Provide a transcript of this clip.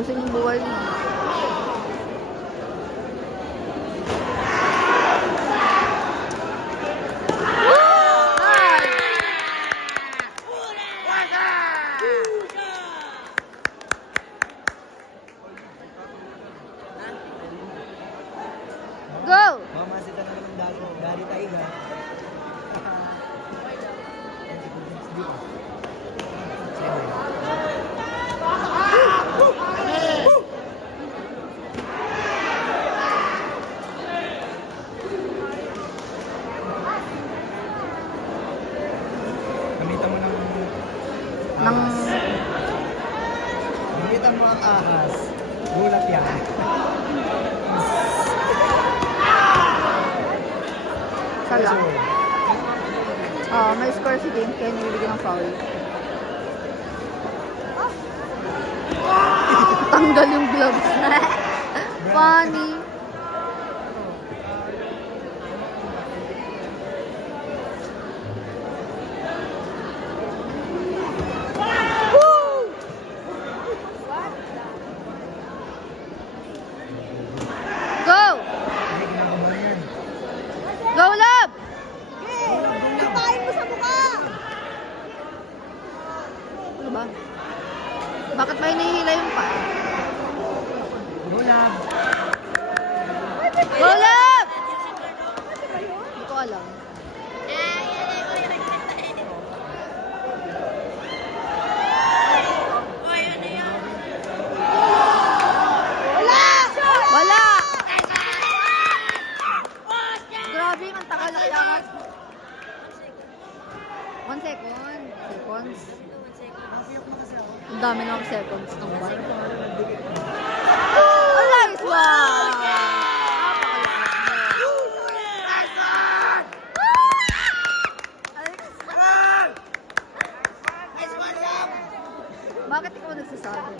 Ayusin yung buhay mo. Go! Mamasid ka naman ng dago. Gari tayo ba? Gamitan mo ng ahas. Gamitan mo ang ahas. Gulat yan. Isa lang. May score si James kaya nilibigyan ng foul. Tanggal yung gloves. Funny. Go! Go, love! Tayo mo sa mukha! Ano ba? Bakit may hinihila yung pa? Gulat. Go, love! Hindi ko alam. Wala! Grabe, ang tagal na kailangan. 1 second. Seconds. Ang dami na seconds ng bar. Oh, nice one! Bakit ikaw nagsasabi?